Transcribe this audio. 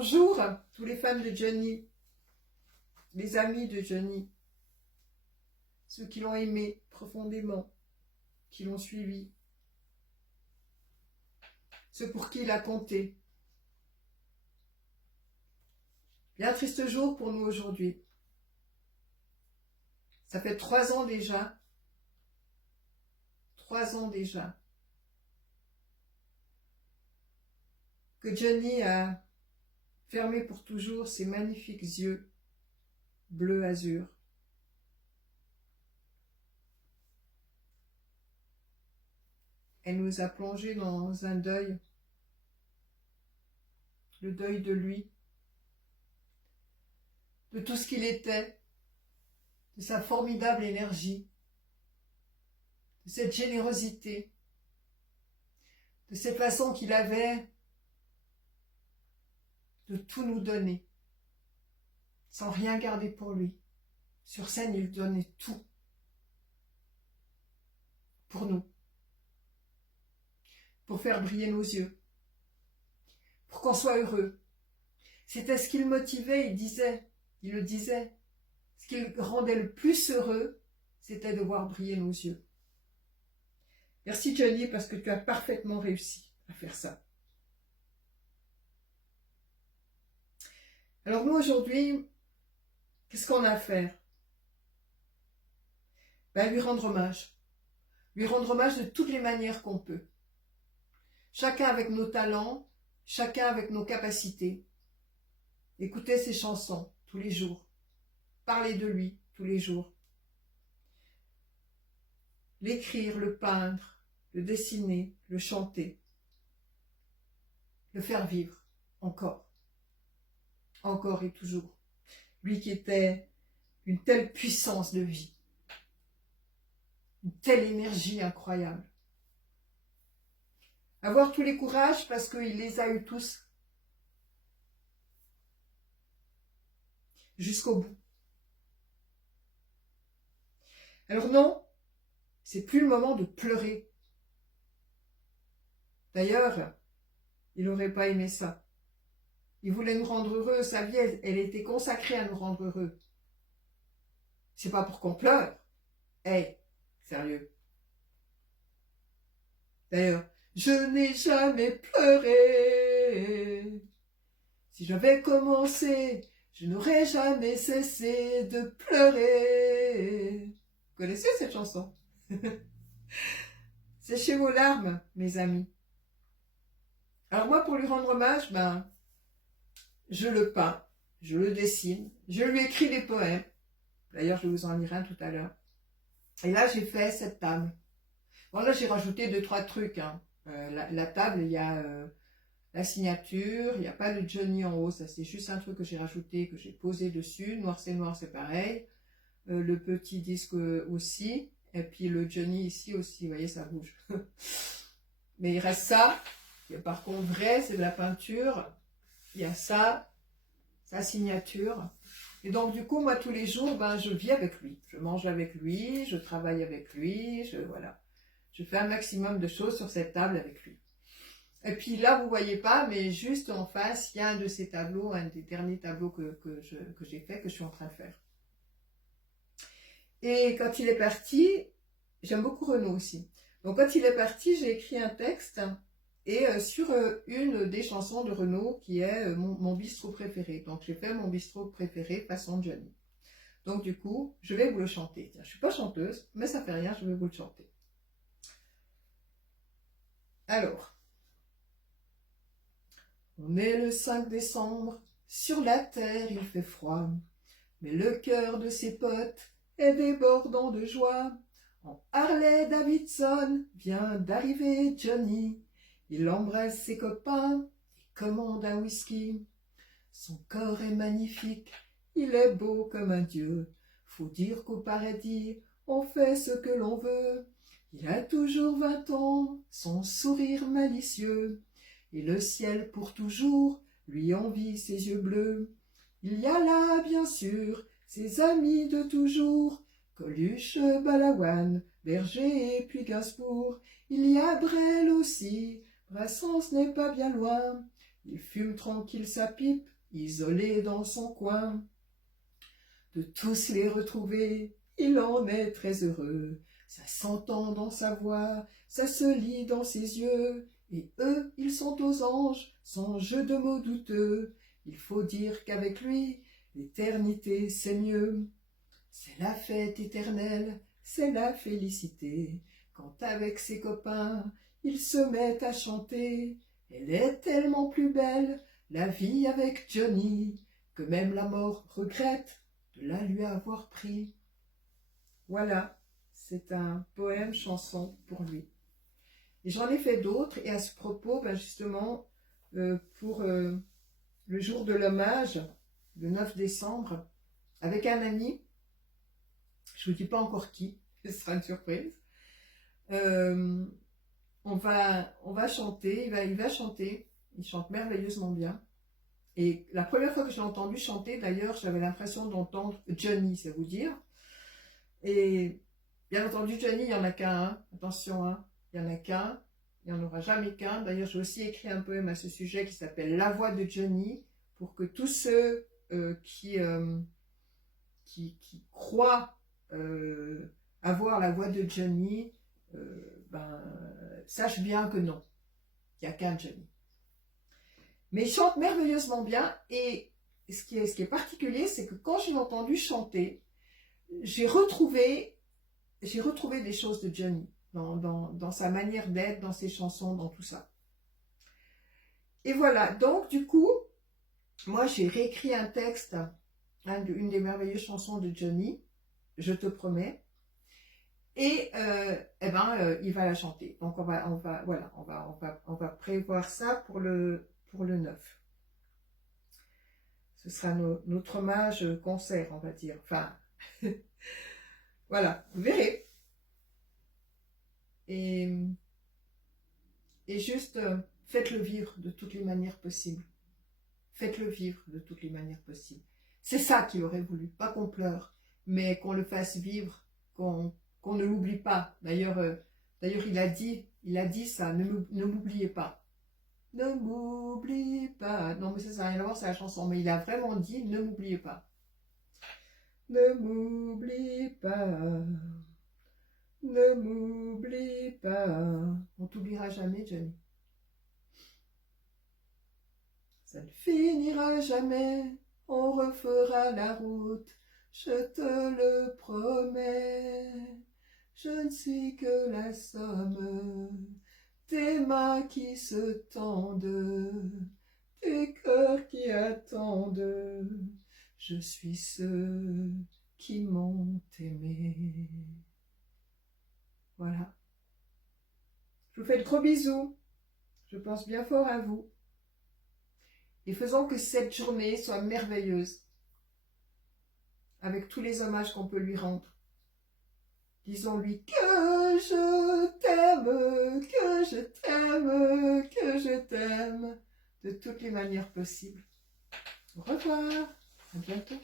Bonjour, tous les fans de Johnny, les amis de Johnny, ceux qui l'ont aimé profondément, qui l'ont suivi, ceux pour qui il a compté. Bien triste jour pour nous aujourd'hui. Ça fait 3 ans déjà. 3 ans déjà. Que Johnny a fermé pour toujours ses magnifiques yeux bleu azur. Elle nous a plongés dans un deuil, le deuil de lui, de tout ce qu'il était, de sa formidable énergie, de cette générosité, de cette façon qu'il avait de tout nous donner, sans rien garder pour lui. Sur scène, il donnait tout pour nous, pour faire briller nos yeux, pour qu'on soit heureux. C'était ce qui le motivait, il le disait. Ce qui le rendait le plus heureux, c'était de voir briller nos yeux. Merci Johnny, parce que tu as parfaitement réussi à faire ça. Alors nous aujourd'hui, qu'est-ce qu'on a à faire? Lui rendre hommage. Lui rendre hommage de toutes les manières qu'on peut. Chacun avec nos talents, chacun avec nos capacités. Écouter ses chansons tous les jours. Parler de lui tous les jours. L'écrire, le peindre, le dessiner, le chanter. Le faire vivre, encore. Encore et toujours. Lui qui était une telle puissance de vie. Une telle énergie incroyable. Avoir tous les courages parce qu'il les a eus tous. Jusqu'au bout. Alors non, c'est plus le moment de pleurer. D'ailleurs, il n'aurait pas aimé ça. Il voulait nous rendre heureux, sa vie, elle était consacrée à nous rendre heureux. C'est pas pour qu'on pleure. Hey, sérieux. D'ailleurs, je n'ai jamais pleuré. Si j'avais commencé, je n'aurais jamais cessé de pleurer. Vous connaissez cette chanson? Séchez vos larmes, mes amis. Alors moi, pour lui rendre hommage, je le peins, je le dessine, je lui écris des poèmes. D'ailleurs, je vais vous en lire un tout à l'heure. Et là, j'ai fait cette table. Bon, là, j'ai rajouté 2-3 trucs. La table, il y a la signature, il n'y a pas le Johnny en haut, ça c'est juste un truc que j'ai rajouté, que j'ai posé dessus. Noir, c'est pareil. Le petit disque aussi. Et puis le Johnny ici aussi, vous voyez, ça bouge. Mais il reste ça. Et par contre, vrai, c'est de la peinture. Il y a ça, sa signature. Et donc, du coup, moi, tous les jours, je vis avec lui. Je mange avec lui, je travaille avec lui, voilà. Je fais un maximum de choses sur cette table avec lui. Et puis là, vous voyez pas, mais juste en face, il y a un de ces tableaux, un des derniers tableaux que j'ai fait, que je suis en train de faire. Et quand il est parti, j'aime beaucoup Renaud aussi. Donc quand il est parti, j'ai écrit un texte et sur une des chansons de Renaud qui est mon bistrot préféré. Donc j'ai fait mon bistrot préféré façon Johnny. Donc du coup, je vais vous le chanter. Tiens, je suis pas chanteuse, mais ça fait rien, je vais vous le chanter. Alors, on est le 5 décembre, sur la terre il fait froid, mais le cœur de ses potes est débordant de joie. En Harley Davidson vient d'arriver Johnny, il embrasse ses copains et commande un whisky. Son corps est magnifique, il est beau comme un dieu, faut dire qu'au paradis on fait ce que l'on veut. Il a toujours 20 ans, son sourire malicieux, et le ciel pour toujours lui envie ses yeux bleus. Il y a là, bien sûr, ses amis de toujours, Coluche, Balavoine, Berger et puis Gainsbourg. Il y a Brel aussi, Brassens n'est pas bien loin. Il fume tranquille sa pipe, isolé dans son coin. De tous les retrouver, il en est très heureux. Ça s'entend dans sa voix, ça se lit dans ses yeux. Et eux, ils sont aux anges, sans jeu de mots douteux. Il faut dire qu'avec lui, l'éternité c'est mieux. C'est la fête éternelle, c'est la félicité. Quand avec ses copains, ils se mettent à chanter. Elle est tellement plus belle, la vie avec Johnny, que même la mort regrette de la lui avoir pris. Voilà, c'est un poème chanson pour lui. Et j'en ai fait d'autres, et à ce propos, justement, pour le jour de l'hommage, le 9 décembre, avec un ami, je ne vous dis pas encore qui, ce sera une surprise, on va chanter, il va chanter, il chante merveilleusement bien. Et la première fois que je l'ai entendu chanter, d'ailleurs, j'avais l'impression d'entendre Johnny, ça vous dire. Et bien entendu, Johnny, il n'y en a qu'un, hein. Attention, hein. Il n'y en a qu'un, il n'y en aura jamais qu'un. D'ailleurs, j'ai aussi écrit un poème à ce sujet qui s'appelle La voix de Johnny, pour que tous ceux qui croient avoir la voix de Johnny, sachent bien que non, il n'y a qu'un Johnny. Mais il chante merveilleusement bien, et ce qui est particulier, c'est que quand je l'ai entendu chanter, j'ai retrouvé des choses de Johnny, dans sa manière d'être, dans ses chansons, dans tout ça. Et voilà, donc du coup, moi j'ai réécrit un texte, une des merveilleuses chansons de Johnny, Je te promets, et il va la chanter. Donc on va prévoir ça pour le 9. Ce sera notre hommage concert, on va dire. Enfin, voilà, vous verrez. Et juste, faites-le vivre de toutes les manières possibles. Faites-le vivre de toutes les manières possibles. C'est ça qu'il aurait voulu, pas qu'on pleure, mais qu'on le fasse vivre, qu'on ne l'oublie pas. D'ailleurs, il a dit ça, ne m'oubliez pas. Ne m'oublie pas. Non, mais ça n'a rien à voir, c'est la chanson. Mais il a vraiment dit, ne m'oubliez pas. Ne m'oublie pas. Ne m'oublie pas. On t'oubliera jamais, Johnny. Ça ne finira jamais. On refera la route. Je te le promets. Je ne suis que la somme des mains qui se tendent, des cœurs qui attendent. Je suis ceux qui m'ont aimé. Voilà. Je vous fais de gros bisous. Je pense bien fort à vous. Et faisons que cette journée soit merveilleuse, avec tous les hommages qu'on peut lui rendre. Disons-lui que je t'aime, que je t'aime, que je t'aime, de toutes les manières possibles. Au revoir, à bientôt.